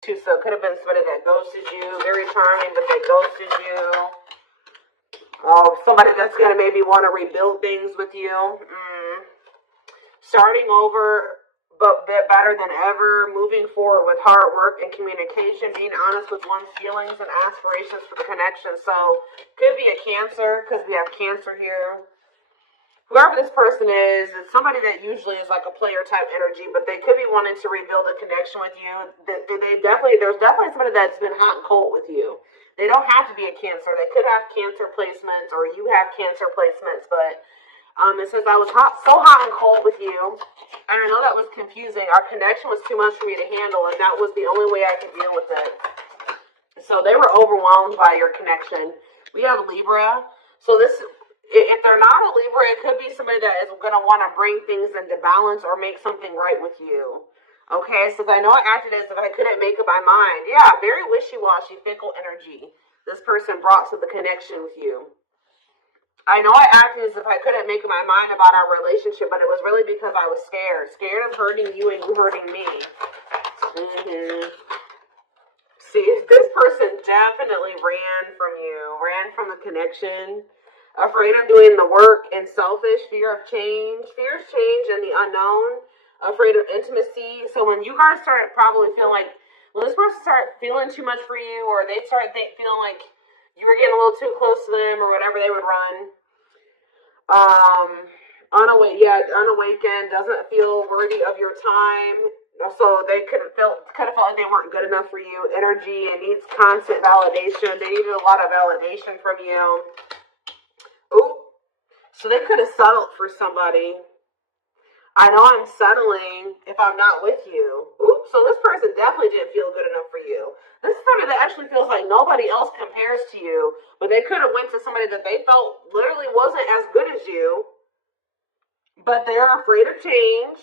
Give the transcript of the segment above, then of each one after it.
So it could have been somebody that ghosted you, very charming, but they ghosted you. Somebody that's going to maybe want to rebuild things with you. Starting over, but better than ever. Moving forward with hard work and communication. Being honest with one's feelings and aspirations for the connection. So, could be a Cancer, because we have Cancer here. Whoever this person is, it's somebody that usually is like a player type energy, but they could be wanting to rebuild a connection with you. There's definitely somebody that's been hot and cold with you. They don't have to be a Cancer. They could have Cancer placements, or you have Cancer placements, but it says, I was so hot and cold with you, and I know that was confusing. Our connection was too much for me to handle, and that was the only way I could deal with it. So they were overwhelmed by your connection. We have Libra. So if they're not a Libra, it could be somebody that is going to want to bring things into balance or make something right with you. Okay, so I know I acted as if I couldn't make up my mind. Yeah, very wishy-washy, fickle energy this person brought to the connection with you. I know I acted as if I couldn't make up my mind about our relationship, but it was really because I was scared. Scared of hurting you and you hurting me. See, this person definitely ran from you. Ran from the connection. Afraid of doing the work and selfish. Fear of change. Fear of change and the unknown. Afraid of intimacy. So when you guys start probably feeling like, when this person started feeling too much for you, or they started feeling like you were getting a little too close to them, or whatever, they would run. Unawakened, doesn't feel worthy of your time. So they could have felt like they weren't good enough for you. Energy and needs constant validation. They needed a lot of validation from you. Ooh. So they could have settled for somebody. I know I'm settling if I'm not with you. Ooh. So this person definitely didn't feel good enough for you. This is somebody that actually feels like nobody else compares to you, but they could have went to somebody that they felt literally wasn't as good as you, but they're afraid of change.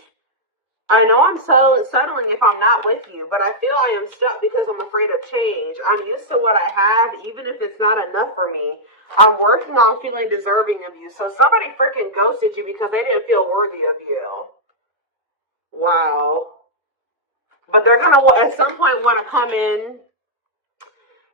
I know I'm settling if I'm not with you, but I feel I am stuck because I'm afraid of change. I'm used to what I have, even if it's not enough for me. I'm working on feeling deserving of you. So somebody freaking ghosted you because they didn't feel worthy of you. Wow. But they're going to, at some point, want to come in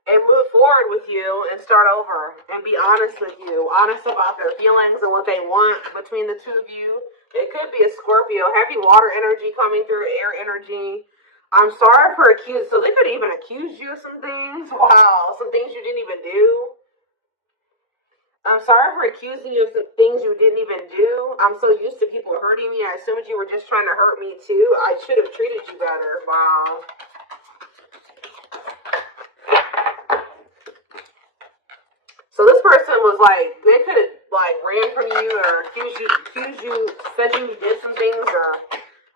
and move forward with you and start over and be honest with you. Honest about their feelings and what they want between the two of you. It could be a Scorpio. Heavy water energy coming through, air energy. I'm sorry for accusing. So they could even accuse you of some things. Wow. Some things you didn't even do. I'm sorry for accusing you of some things you didn't even do. I'm so used to people hurting me. I assumed you were just trying to hurt me too. I should have treated you better. Wow. So this person was like, they could have like ran from you or accused you, said you did some things, or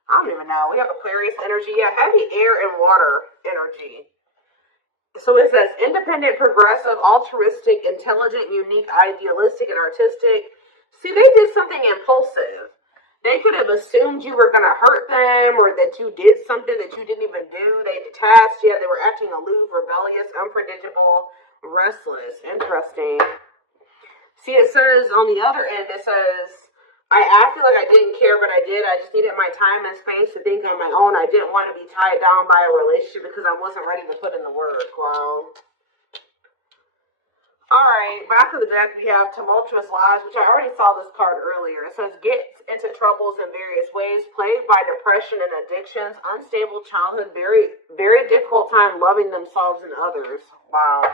I don't even know. We have Aquarius energy. Yeah, heavy air and water energy. So it says independent, progressive, altruistic, intelligent, unique, idealistic, and artistic. See, they did something impulsive. They could have assumed you were going to hurt them, or that you did something that you didn't even do. They detached. Yeah, they were acting aloof, rebellious, unpredictable, restless. Interesting. See, it says on the other end, it says, I acted like I didn't care, but I did. I just needed my time and space to think on my own. I didn't want to be tied down by a relationship because I wasn't ready to put in the work. Wow. Alright, back to the deck, we have Tumultuous Lives, which I already saw this card earlier. It says, get into troubles in various ways, plagued by depression and addictions, unstable childhood, very, very difficult time loving themselves and others. Wow.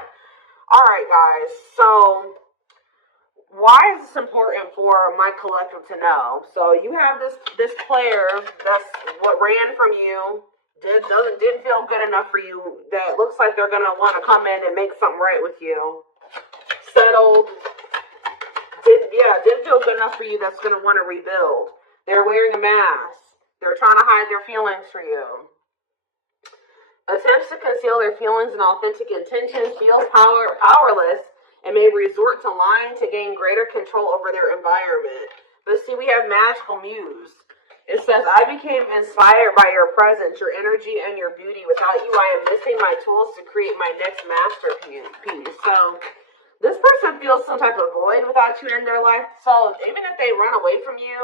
Alright, guys, so why is this important for my collective to know? So you have this player that's what ran from you, didn't feel good enough for you, that looks like they're going to want to come in and make something right with you. Settled, didn't feel good enough for you, that's going to want to rebuild. They're wearing a mask. They're trying to hide their feelings for you. Attempts to conceal their feelings and authentic intentions, feels powerless, and may resort to lying to gain greater control over their environment. But see, we have Magical Muse. It says, I became inspired by your presence, your energy, and your beauty. Without you, I am missing my tools to create my next masterpiece. So this person feels some type of void without you in their life. So even if they run away from you,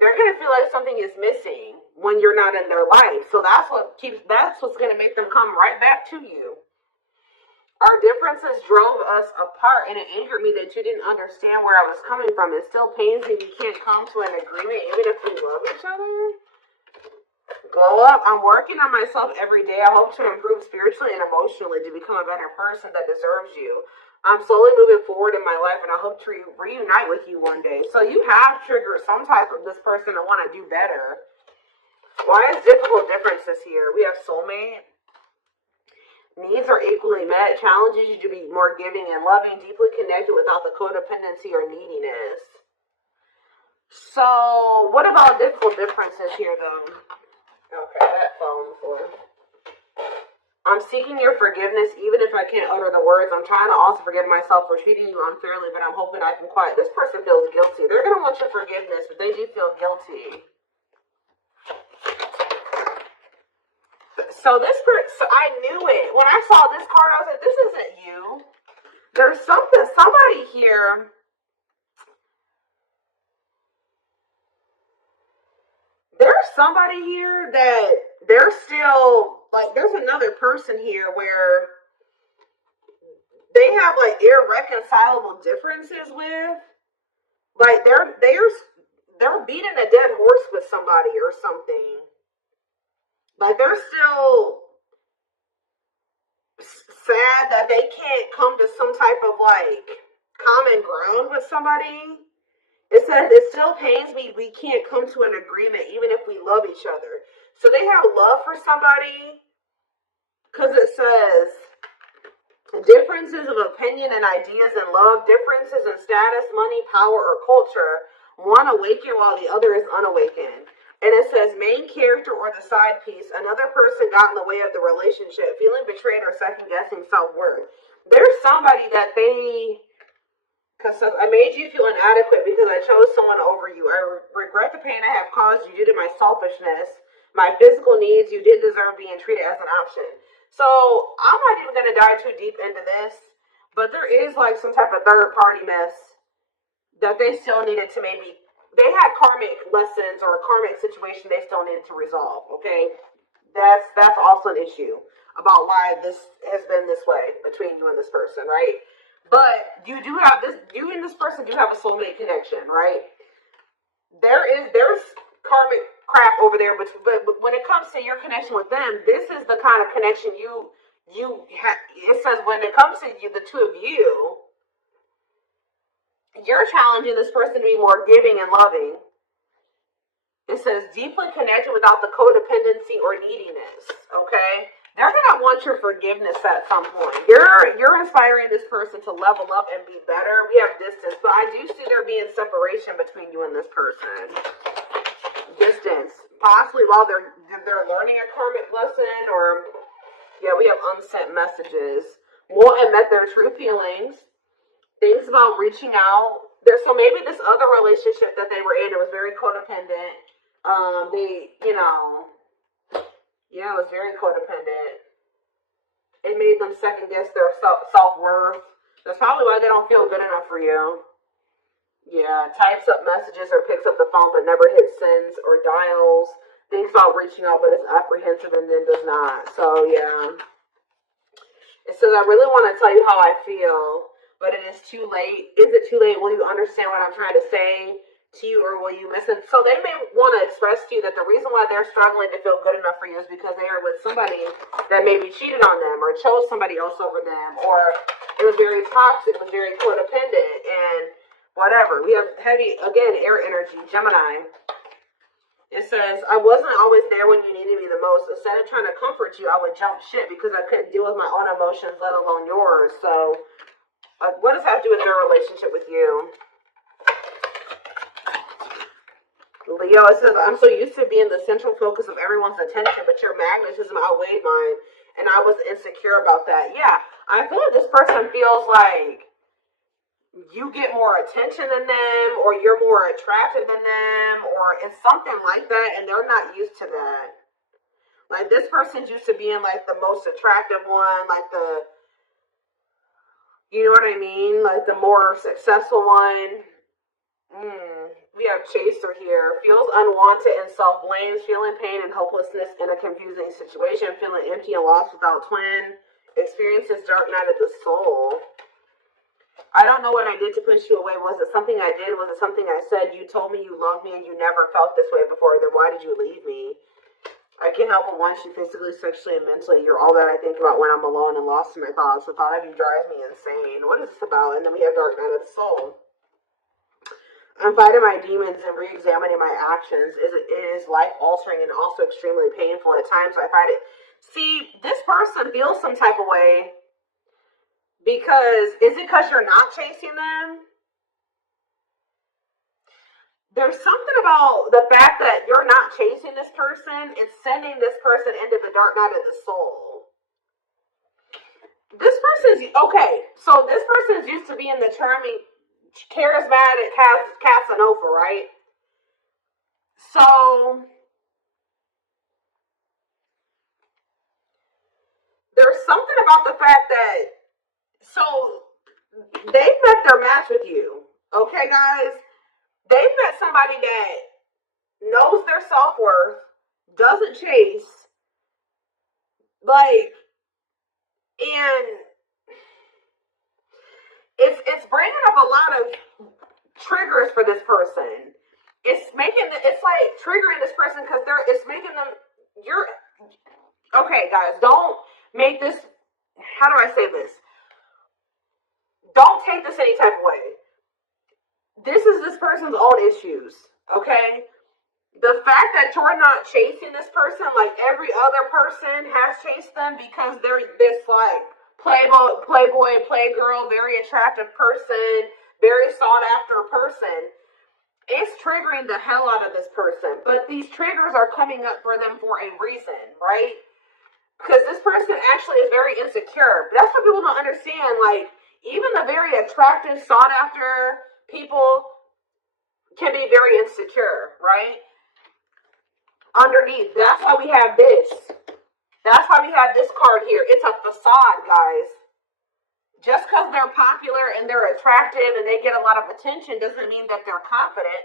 they're gonna feel like something is missing when you're not in their life. So that's what's gonna make them come right back to you. Our differences drove us apart, and it angered me that you didn't understand where I was coming from. It still pains me we can't come to an agreement even if we love each other. Glow up. I'm working on myself every day. I hope to improve spiritually and emotionally to become a better person that deserves you. I'm slowly moving forward in my life, and I hope to reunite with you one day. So you have triggered some type of this person to want to do better. Why is difficult differences here? We have soulmate. Needs are equally met. Challenges you to be more giving and loving, deeply connected without the codependency or neediness. So, what about difficult differences here, though? Okay, that phone for. I'm seeking your forgiveness, even if I can't utter the words. I'm trying to also forgive myself for treating you unfairly, but I'm hoping I can quiet. This person feels guilty. They're going to want your forgiveness, but they do feel guilty. So I knew it. When I saw this card, I was like, this isn't you. There's somebody here. There's somebody here that they're still, like, there's another person here where they have, like, irreconcilable differences with. Like, they're beating a dead horse with somebody or something. Like, they're still sad that they can't come to some type of, like, common ground with somebody. It says, it still pains me we can't come to an agreement even if we love each other. So they have love for somebody because it says differences of opinion and ideas and love, differences in status, money, power, or culture. One awakened while the other is unawakened. And it says main character or the side piece. Another person got in the way of the relationship, feeling betrayed or second guessing self-worth. There's somebody that because I made you feel inadequate because I chose someone over you. I regret the pain I have caused you due to my selfishness, my physical needs. You didn't deserve being treated as an option. So I'm not even going to dive too deep into this, but there is like some type of third party mess that they still needed to they had karmic lessons or a karmic situation they still needed to resolve, okay? That's also an issue about why this has been this way between you and this person, right? But you and this person do have a soulmate connection, right? There's karmic crap over there, but when it comes to your connection with them, this is the kind of connection you have. It says when it comes to you, the two of you, you're challenging this person to be more giving and loving. It says deeply connected without the codependency or neediness. Okay, they're gonna want your forgiveness at some point. You're inspiring this person to level up and be better. We have distance, but I do see there being separation between you and this person. Distance, possibly while they're learning a karmic lesson, or yeah, we have unsent messages. Won't admit their true feelings. Things about reaching out. So maybe this other relationship that they were in, it was very codependent. It was very codependent. It made them second guess their self-worth. That's probably why they don't feel good enough for you. Yeah, types up messages or picks up the phone but never hits sends or dials. Thinks about reaching out but is apprehensive and then does not. So, yeah. It says, I really want to tell you how I feel, but it is too late. Is it too late? Will you understand what I'm trying to say to you, or will you miss it? So they may want to express to you that the reason why they're struggling to feel good enough for you is because they are with somebody that maybe cheated on them or chose somebody else over them, or it was very toxic, it was very codependent, and whatever. We have heavy, again, air energy, Gemini. It says, I wasn't always there when you needed me the most. Instead of trying to comfort you, I would jump ship because I couldn't deal with my own emotions, let alone yours. So what does that have to do with their relationship with you? Leo, it says, I'm so used to being the central focus of everyone's attention, but your magnetism outweighed mine, and I was insecure about that. Yeah, I feel like this person feels like you get more attention than them, or you're more attractive than them, or it's something like that, and they're not used to that. Like, this person's used to being, like, the most attractive one, like you know what I mean? Like the more successful one. We have Chaser here. Feels unwanted and self-blames, feeling pain and hopelessness in a confusing situation, feeling empty and lost without twin, experiences dark night of the soul. I don't know what I did to push you away. Was it something I did? Was it something I said? You told me you loved me and you never felt this way before. Then why did you leave me? I can't help but want you physically, sexually, and mentally. You're all that I think about when I'm alone and lost in my thoughts. The thought of you drives me insane. What is this about? And then we have Dark Night of the Soul. I'm fighting my demons and re-examining my actions. It is life-altering and also extremely painful. At times I find it. See, this person feels some type of way because, is it because you're not chasing them? There's something about the fact that you're not chasing this person. It's sending this person into the dark night of the soul. This person's, okay, so this person's used to being the charming, charismatic Casanova, right? So there's something about the fact that, so they've met their match with you, okay, guys? They've met somebody that knows their self-worth, doesn't chase, like, and it's bringing up a lot of triggers for this person. It's like triggering this person because it's making them, okay, guys, don't make this, how do I say this? Don't take this any type of way. This is this person's own issues, okay? The fact that you're not chasing this person like every other person has chased them because they're this like playboy and playgirl, very attractive person, very sought after person, it's triggering the hell out of this person. But these triggers are coming up for them for a reason, right? Because this person actually is very insecure. But that's what people don't understand. Like, even the very attractive, sought after people can be very insecure, right? Underneath, that's why we have this. That's why we have this card here. It's a facade, guys. Just because they're popular and they're attractive and they get a lot of attention doesn't mean that they're confident,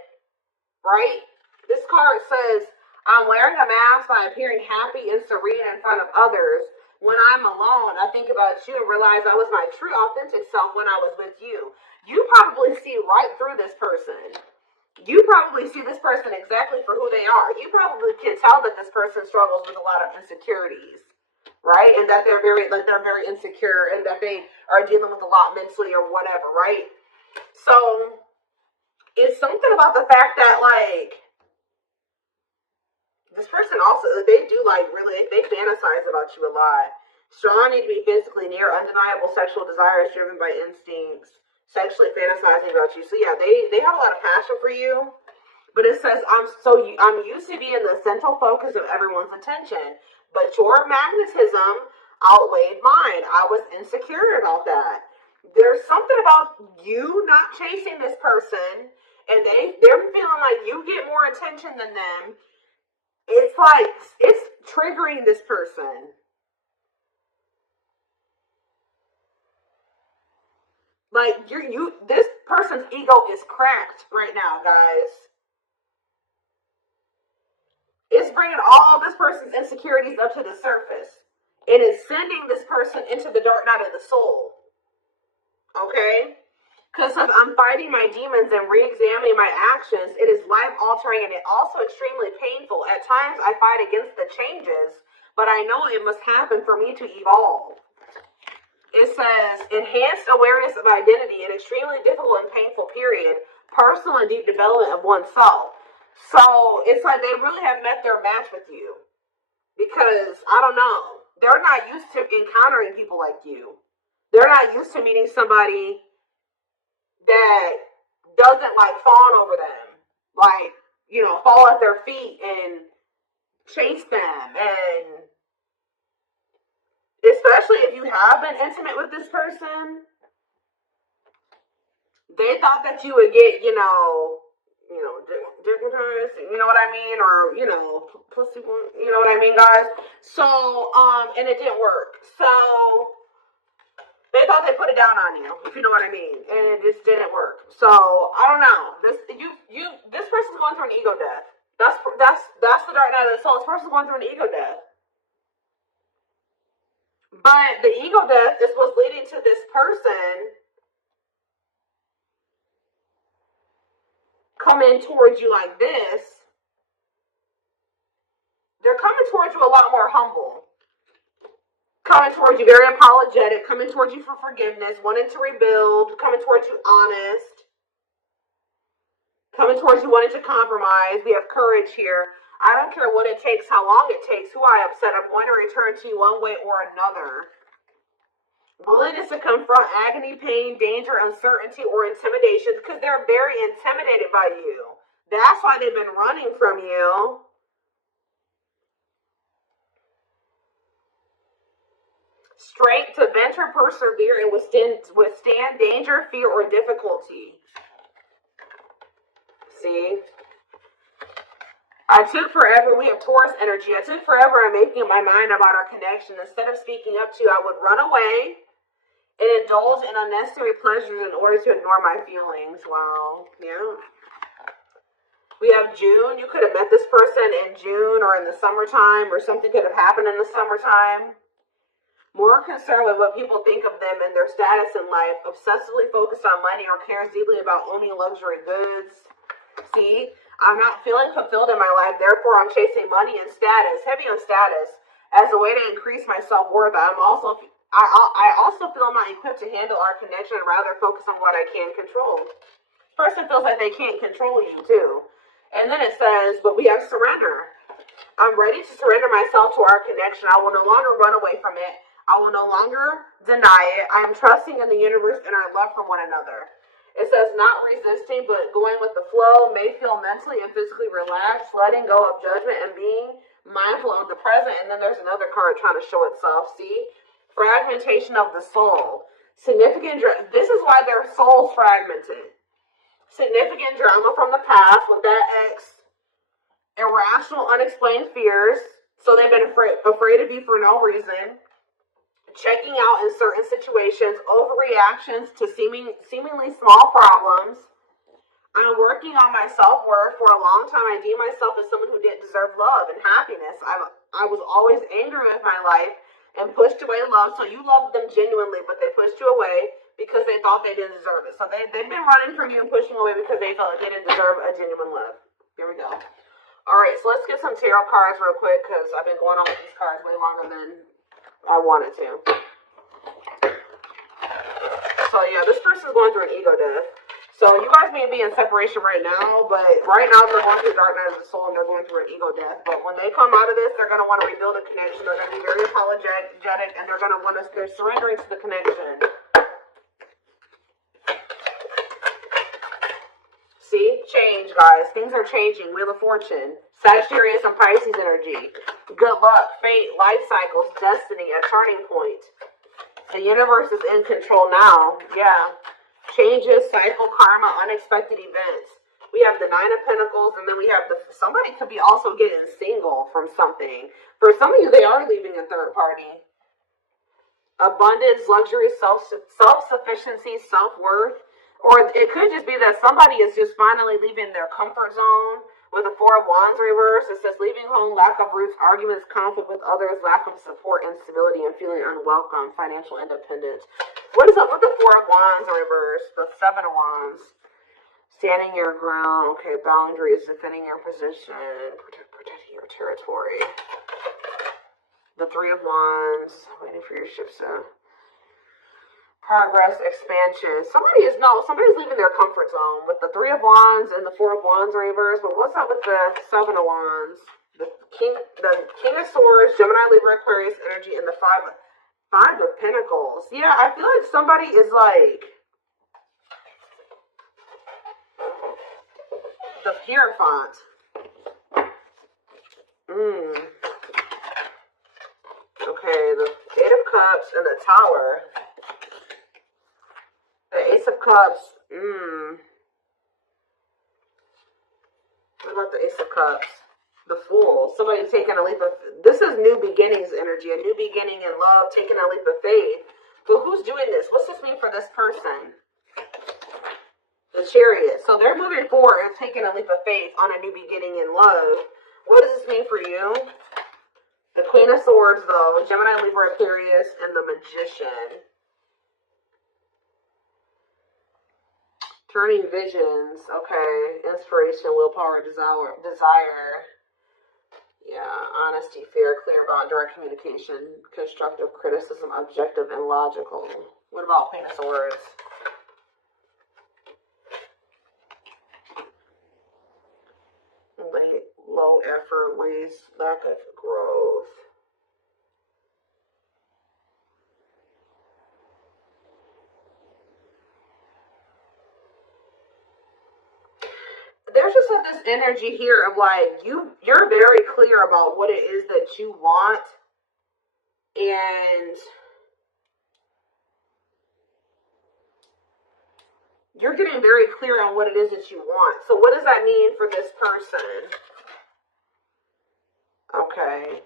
right? This card says, I'm wearing a mask by appearing happy and serene in front of others. When I'm alone, I think about you and realize I was my true, authentic self when I was with you. You probably see right through this person. You probably see this person exactly for who they are. You probably can tell that this person struggles with a lot of insecurities, right? And that they're very insecure and that they are dealing with a lot mentally or whatever, right? So it's something about the fact that, like, this person also, they do, like, really, they fantasize about you a lot. Strong need to be physically near, undeniable sexual desires driven by instincts, sexually fantasizing about you. So yeah, they have a lot of passion for you. But it says, I'm used to being the central focus of everyone's attention, but your magnetism outweighed mine. I was insecure about that. There's something about you not chasing this person, and they're feeling like you get more attention than them. It's like, it's triggering this person. Like, this person's ego is cracked right now, guys. It's bringing all this person's insecurities up to the surface. It is sending this person into the dark night of the soul. Okay? Because I'm fighting my demons and re-examining my actions, it is life-altering and it also extremely painful. At times, I fight against the changes, but I know it must happen for me to evolve. It says, enhanced awareness of identity, an extremely difficult and painful period, personal and deep development of oneself. So it's like they really have met their match with you. Because, I don't know, they're not used to encountering people like you. They're not used to meeting somebody that doesn't, like, fawn over them. Like, fall at their feet and chase them. And especially if you have been intimate with this person, they thought that you would get, dignitized, you know what I mean? Or, pussy, you know what I mean, guys? So, and it didn't work. So, They thought they put it down on you, if you know what I mean, and it just didn't work. So I don't know. This person's going through an ego death. That's the dark night of the soul. This person's going through an ego death. But the ego death is what's leading to this person coming towards you like this. They're coming towards you a lot more humble. Coming towards you very apologetic, coming towards you for forgiveness, wanting to rebuild, coming towards you honest, coming towards you wanting to compromise. We have courage here. I don't care what it takes, how long it takes, who I upset, I'm going to return to you one way or another. Willingness to confront agony, pain, danger, uncertainty, or intimidation, because they're very intimidated by you. That's why they've been running from you. Strength to venture, persevere, and withstand danger, fear, or difficulty. See? I took forever. We have Taurus energy. I took forever in making up my mind about our connection. Instead of speaking up to you, I would run away and indulge in unnecessary pleasures in order to ignore my feelings. Wow. Yeah. We have June. You could have met this person in June or in the summertime, or something could have happened in the summertime. More concerned with what people think of them and their status in life, obsessively focused on money or cares deeply about owning luxury goods. See, I'm not feeling fulfilled in my life, therefore I'm chasing money and status, heavy on status, as a way to increase my self-worth. I also feel I'm not equipped to handle our connection and rather focus on what I can control. Person feels like they can't control you too. And then it says, but we have surrender. I'm ready to surrender myself to our connection. I will no longer run away from it. I will no longer deny it. I am trusting in the universe and our love for one another. It says not resisting, but going with the flow, may feel mentally and physically relaxed, letting go of judgment and being mindful of the present. And then there's another card trying to show itself. See? Fragmentation of the soul. This is why their soul's fragmented. Significant drama from the past with that ex. Irrational, unexplained fears. So they've been afraid of you for no reason. Checking out in certain situations, overreactions to seemingly small problems. I'm working on my self-worth. For a long time, I deemed myself as someone who didn't deserve love and happiness. I was always angry with my life and pushed away love. So you loved them genuinely, but they pushed you away because they thought they didn't deserve it. So they've been running from you and pushing away because they felt like they didn't deserve a genuine love. Here we go. All right, so let's get some tarot cards real quick because I've been going on with these cards way longer than I wanted to. So yeah, this person's going through an ego death. So you guys may be in separation right now, but right now they're going through the dark night of the soul and they're going through an ego death. But when they come out of this, they're going to want to rebuild a connection. They're going to be very apologetic and they're going to want to, they're surrendering to the connection. See? Change, guys. Things are changing. Wheel of Fortune. Sagittarius and Pisces energy. Good luck, fate, life cycles, destiny, a turning point. The universe is in control now. Yeah. Changes, cycle, karma, unexpected events. We have the Nine of Pentacles, and then we have somebody could be also getting single from something. For some of you, they are leaving a third party. Abundance, luxury, self-sufficiency, self-worth. Or it could just be that somebody is just finally leaving their comfort zone. With the Four of Wands reverse, it says leaving home, lack of roots, arguments, conflict with others, lack of support, instability, and feeling unwelcome, financial independence. What is up with the Four of Wands reverse? The Seven of Wands. Standing your ground. Okay, boundaries, defending your position, protecting your territory. The Three of Wands, waiting for your ships to progress, expansion. Somebody's leaving their comfort zone with the Three of Wands and the Four of Wands reverse. But what's up with the Seven of Wands? The King of Swords, Gemini, Libra, Aquarius energy, and the Five of Pentacles. Yeah, I feel like somebody is like the Hierophant. Okay, the Eight of Cups and the Tower. The Ace of Cups. What about the Ace of Cups? The Fool. Somebody taking a leap of... This is new beginnings energy. A new beginning in love. Taking a leap of faith. But who's doing this? What's this mean for this person? The Chariot. So they're moving forward and taking a leap of faith on a new beginning in love. What does this mean for you? The Queen of Swords, though. Gemini, Libra, Aquarius, and the Magician. Turning visions. Okay. Inspiration, willpower, desire. Yeah. Honesty, fear, clear about direct communication, constructive criticism, objective, and logical. What about Queen of Swords? Low effort, waste, lack of growth. There's just like this energy here of like you're very clear about what it is that you want, and you're getting very clear on what it is that you want. So what does that mean for this person? Okay.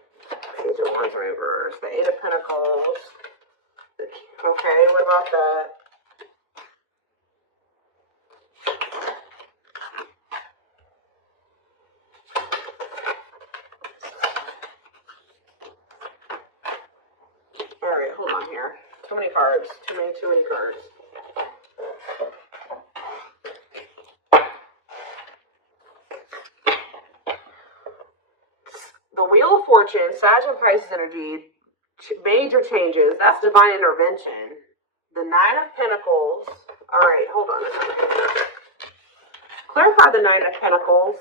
Page of Wands reverse. The Eight of Pentacles. Okay, what about that? Alright, hold on here. Too many cards. Too many cards. The Wheel of Fortune, Sag and Pisces energy, major changes. That's divine intervention. The Nine of Pentacles. All right, hold on a second. Clarify the Nine of Pentacles.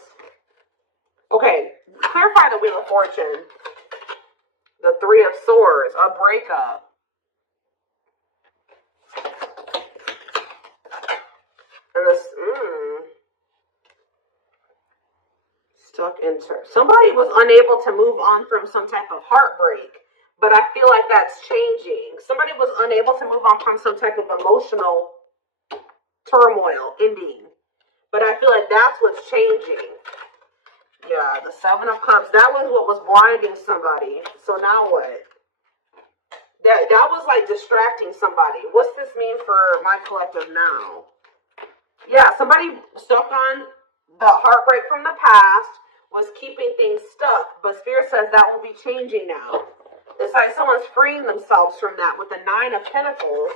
Okay, clarify the Wheel of Fortune. The Three of Swords, a breakup. And this, stuck in somebody was unable to move on from some type of heartbreak, but I feel like that's changing. Somebody was unable to move on from some type of emotional turmoil ending, but I feel like that's what's changing. Yeah, the Seven of Cups, that was what was blinding somebody. So now what? That was like distracting somebody. What's this mean for my collective now? Yeah, somebody stuck on the heartbreak from the past, was keeping things stuck, but Spirit says that will be changing now. It's like someone's freeing themselves from that with the Nine of Pentacles.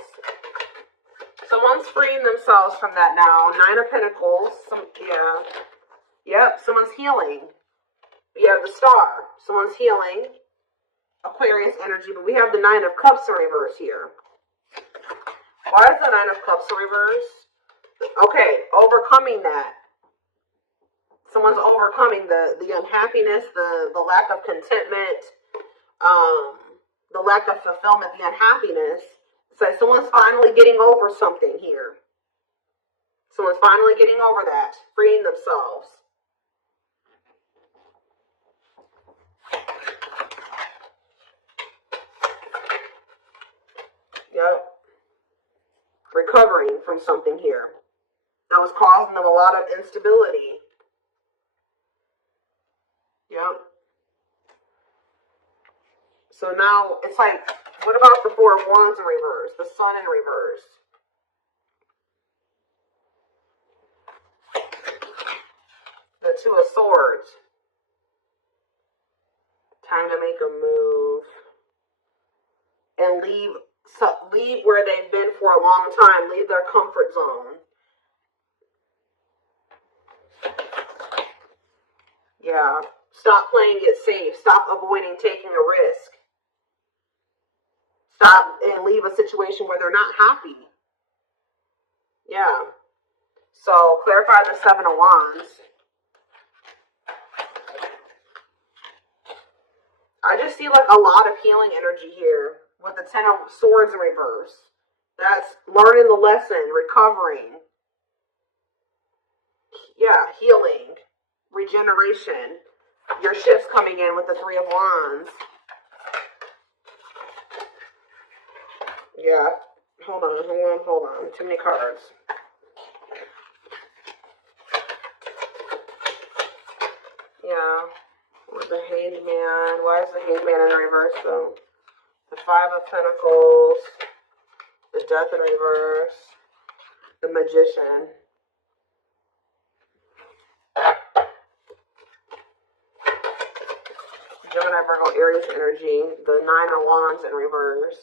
Someone's freeing themselves from that now. Nine of Pentacles. Yep, someone's healing. We have the Star. Someone's healing. Aquarius energy, but we have the Nine of Cups in reverse here. Why is the Nine of Cups in reverse? Okay, overcoming that. Someone's overcoming the unhappiness, the lack of contentment, the lack of fulfillment, the unhappiness. So someone's finally getting over something here. Someone's finally getting over that, freeing themselves. Yep. Recovering from something here that was causing them a lot of instability. Yep. So now it's like, what about the Four of Wands in reverse? The Sun in reverse. The Two of Swords. Time to make a move. And leave where they've been for a long time. Leave their comfort zone. Yeah. Stop playing it safe. Stop avoiding taking a risk. Stop and leave a situation where they're not happy. Yeah. So clarify the Seven of Wands. I just see like a lot of healing energy here with the Ten of Swords in reverse. That's learning the lesson, recovering. Yeah, healing, regeneration. Your shifts coming in with the Three of Wands. Yeah. Hold on. Too many cards. Yeah. With the Hangman. Why is the Hangman in reverse though? The Five of Pentacles. there's Death in reverse. The Magician. Gemini, Virgo, Aries energy. The Nine of Wands in reverse.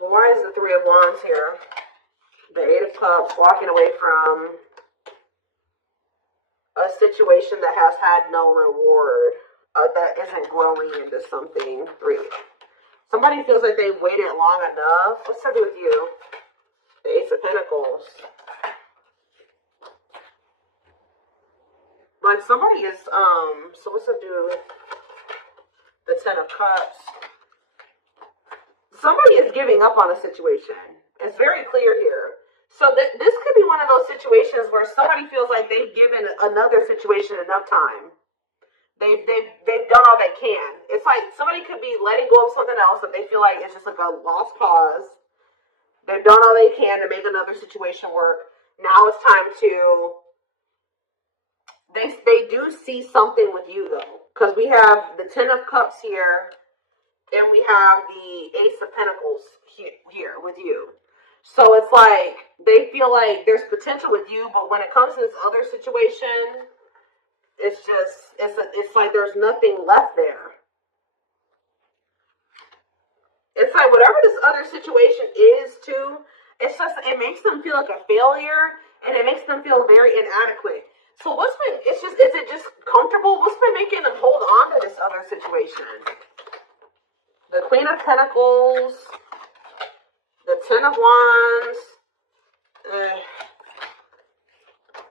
Why is the Three of Wands here? The Eight of Cups, walking away from a situation that has had no reward, that isn't growing into something. Somebody feels like they've waited long enough. What's that do with you? The Ace of Pentacles. Like somebody is, so what's that do with the Ten of Cups? Somebody is giving up on a situation. It's very clear here. So this could be one of those situations where somebody feels like they've given another situation enough time. They've done all they can. It's like somebody could be letting go of something else that they feel like it's just like a lost cause. They've done all they can to make another situation work. Now it's time to. They do see something with you though, because we have the Ten of Cups here, and we have the Ace of Pentacles here with you. So it's like they feel like there's potential with you, but when it comes to this other situation, it's just it's like there's nothing left there. It's like whatever this other situation is too, it's just it makes them feel like a failure, and it makes them feel very inadequate. So is it just comfortable? What's been making them hold on to this other situation? The Queen of Pentacles, the Ten of Wands.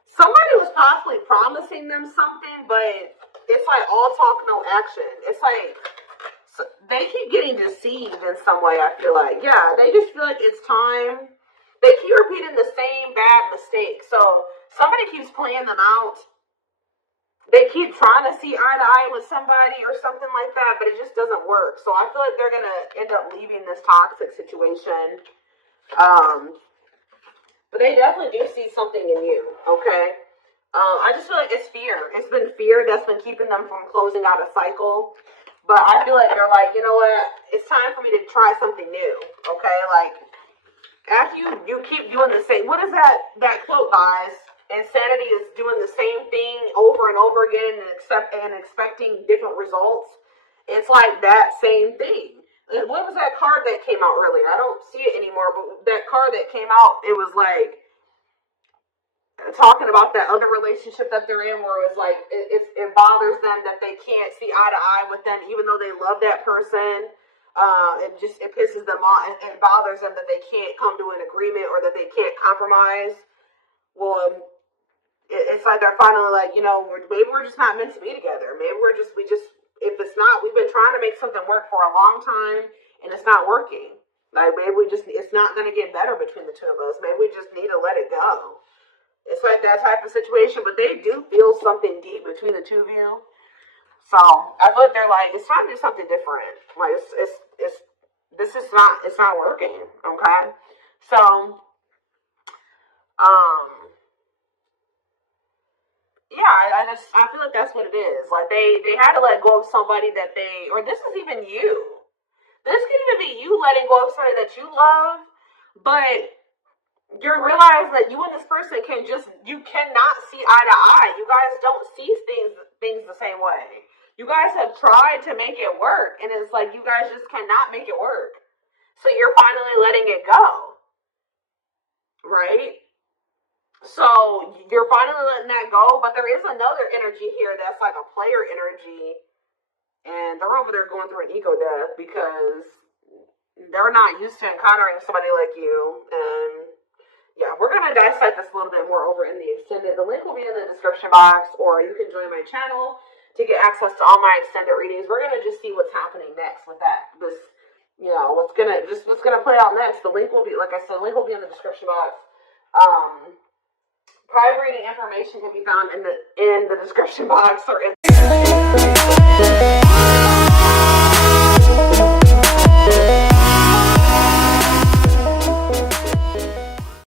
Somebody was possibly promising them something, but it's like all talk, no action. It's like they keep getting deceived in some way, I feel like. Yeah, they just feel like it's time. They keep repeating the same bad mistake. So somebody keeps playing them out. They keep trying to see eye to eye with somebody or something like that, but it just doesn't work. So I feel like they're going to end up leaving this toxic situation. But they definitely do see something in you, okay? I just feel like it's fear. It's been fear that's been keeping them from closing out a cycle. But I feel like they're like, you know what? It's time for me to try something new, okay? Like, after you keep doing the same, what is that quote, guys? Insanity is doing the same thing over and over again and expecting different results. It's like that same thing. What was that card that came out earlier? I don't see it anymore, but that card that came out, it was like talking about that other relationship that they're in, where it was like it bothers them that they can't see eye to eye with them, even though they love that person. It pisses them off. It bothers them that they can't come to an agreement or that they can't compromise. Well, it's like they're finally like, you know, maybe we're just not meant to be together. Maybe if it's not, we've been trying to make something work for a long time and it's not working. Like maybe it's not going to get better between the two of us. Maybe we just need to let it go. It's like that type of situation, but they do feel something deep between the two of you. So I feel like they're like, it's time to do something different. Like it's not working. Okay. So, yeah, I feel like that's what it is. Like they had to let go of somebody that or this is even you. This could even be you letting go of somebody that you love, but you realize that you and this person you cannot see eye to eye. You guys don't see things the same way. You guys have tried to make it work, and it's like you guys just cannot make it work. So you're finally letting it go, right? So you're finally letting that go, but there is another energy here that's like a player energy, and they're over there going through an ego death because they're not used to encountering somebody like you. And yeah, we're going to dissect this a little bit more over in the extended. The link will be in the description box, or you can join my channel to get access to all my extended readings. We're going to just see what's happening next with that. What's gonna play out next. The link will be, like I said, the link will be in the description box. Private reading information can be found in the description box or in